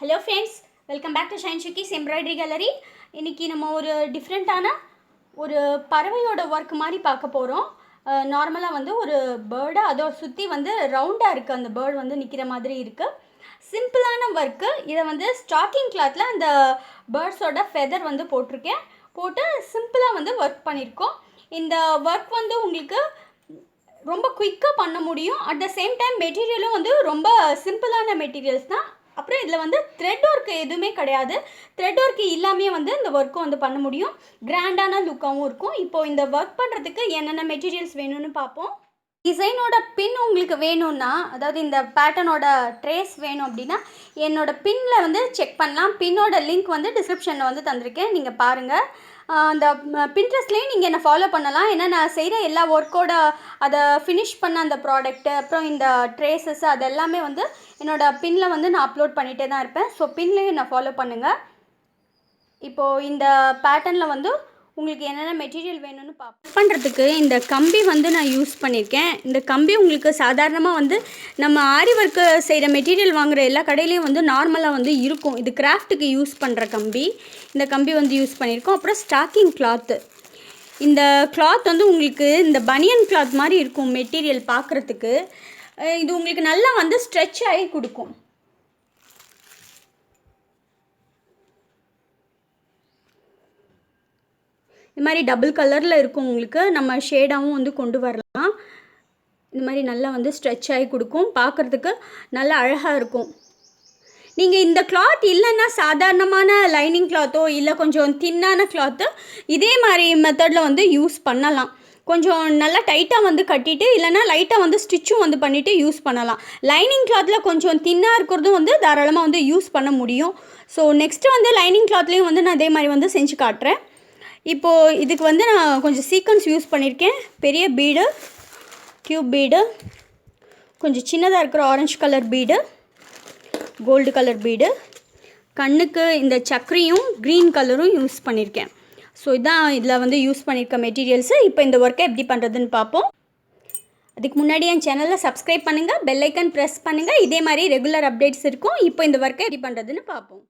Hello friends, welcome back to shine ஷிக்கிஸ் embroidery gallery. இன்றைக்கி நம்ம ஒரு டிஃப்ரெண்ட்டான ஒரு பறவையோட ஒர்க் மாதிரி பார்க்க போகிறோம். நார்மலாக வந்து ஒரு பேர்டை அதோட சுற்றி வந்து ரவுண்டாக இருக்குது, அந்த பேர்டு வந்து நிற்கிற மாதிரி இருக்குது. சிம்பிளான ஒர்க்கு. இதை வந்து ஸ்டாக்கிங் கிளாத்தில் அந்த பேர்ட்ஸோட ஃபெதர் வந்து போட்டு சிம்பிளாக வந்து ஒர்க் பண்ணியிருக்கோம். இந்த ஒர்க் வந்து உங்களுக்கு ரொம்ப குயிக்காக பண்ண முடியும். அட் த சேம் டைம் மெட்டீரியலும் வந்து ரொம்ப சிம்பிளான மெட்டீரியல்ஸ் தான். அப்புறம் இதில் வந்து த்ரெட் ஒர்க் எதுவுமே கிடையாது. த்ரெட் ஒர்க் இல்லாமே வந்து இந்த ஒர்க்கும் வந்து பண்ண முடியும். கிராண்டான லுக்காகவும் இருக்கும். இப்போது இந்த ஒர்க் பண்ணுறதுக்கு என்னென்ன மெட்டீரியல்ஸ் வேணும்னு பார்ப்போம். டிசைனோட பின் உங்களுக்கு வேணும்னா, அதாவது இந்த பேட்டர்னோட ட்ரேஸ் வேணும் அப்படின்னா என்னோடய பின்னில் வந்து செக் பண்ணலாம். பின்னோட லிங்க் வந்து டிஸ்கிரிப்ஷனில் வந்து தந்திருக்கேன், நீங்கள் பாருங்கள். அந்த பின்ட்ரெஸ்ட்லேயும் நீங்கள் என்னை ஃபாலோ பண்ணலாம். ஏன்னா நான் செய்கிற எல்லா ஒர்க்கோட அதை ஃபினிஷ் பண்ண அந்த ப்ராடக்ட்டு, அப்புறம் இந்த ட்ரேசஸ் அது எல்லாமே வந்து என்னோடய பின்னில் வந்து நான் அப்லோட் பண்ணிகிட்டே தான் இருப்பேன். ஸோ பின்லேயும் என்னை ஃபாலோ பண்ணுங்கள். இப்போது இந்த பேட்டர்னில் வந்து உங்களுக்கு என்னென்ன மெட்டீரியல் வேணும்னு பண்ணுறதுக்கு இந்த கம்பி வந்து நான் யூஸ் பண்ணியிருக்கேன். இந்த கம்பி உங்களுக்கு சாதாரணமாக வந்து நம்ம ஆரி ஒர்க்கு செய்கிற மெட்டீரியல் வாங்குகிற எல்லா கடையிலையும் வந்து நார்மலாக வந்து இருக்கும். இது கிராஃப்ட்டுக்கு யூஸ் பண்ணுற கம்பி. இந்த கம்பி வந்து யூஸ் பண்ணியிருக்கோம். அப்புறம் ஸ்டாக்கிங் கிளாத்து. இந்த கிளாத் வந்து உங்களுக்கு இந்த பனியன் கிளாத் மாதிரி இருக்கும் மெட்டீரியல் பார்க்குறதுக்கு. இது உங்களுக்கு நல்லா வந்து ஸ்ட்ரெச் ஆகி கொடுக்கும். இது மாதிரி டபுள் கலரில் இருக்கும். உங்களுக்கு நம்ம ஷேடாகவும் வந்து கொண்டு வரலாம். இந்த மாதிரி நல்லா வந்து ஸ்ட்ரெச் ஆகி கொடுக்கும். பார்க்குறதுக்கு நல்லா அழகாக இருக்கும். நீங்கள் இந்த கிளாத் இல்லைன்னா சாதாரணமான லைனிங் கிளாத்தோ இல்லை கொஞ்சம் தின்னான கிளாத்து இதே மாதிரி மெத்தடில் வந்து யூஸ் பண்ணலாம். கொஞ்சம் நல்லா டைட்டாக வந்து கட்டிட்டு இல்லைனா லைட்டாக வந்து ஸ்டிச்சும் வந்து பண்ணிவிட்டு யூஸ் பண்ணலாம். லைனிங் கிளாத்தில் கொஞ்சம் தின்னாக இருக்கிறதும் வந்து தாராளமாக வந்து யூஸ் பண்ண முடியும். ஸோ நெக்ஸ்ட்டு வந்து லைனிங் கிளாத்லேயும் வந்து நான் அதே மாதிரி வந்து செஞ்சு காட்டுறேன். இப்போது இதுக்கு வந்து நான் கொஞ்சம் சீக்வன்ஸ் யூஸ் பண்ணியிருக்கேன். பெரிய பீடு, டியூப் பீடு, கொஞ்சம் சின்னதாக இருக்கிற orange colour bead, gold colour bead, கண்ணுக்கு இந்த சக்கரையும் க்ரீன் கலரும் யூஸ் பண்ணியிருக்கேன். ஸோ இதான் இதில் வந்து யூஸ் பண்ணியிருக்க மெட்டீரியல்ஸு. இப்போ இந்த ஒர்க்கை எப்படி பண்ணுறதுன்னு பார்ப்போம். அதுக்கு முன்னாடி என் சேனலை சப்ஸ்கிரைப் பண்ணுங்கள், பெல் ஐக்கன் ப்ரெஸ் பண்ணுங்கள். இதே மாதிரி ரெகுலர் அப்டேட்ஸ் இருக்கும். இப்போ இந்த ஒர்க்கை எப்படி பண்ணுறதுன்னு பார்ப்போம்.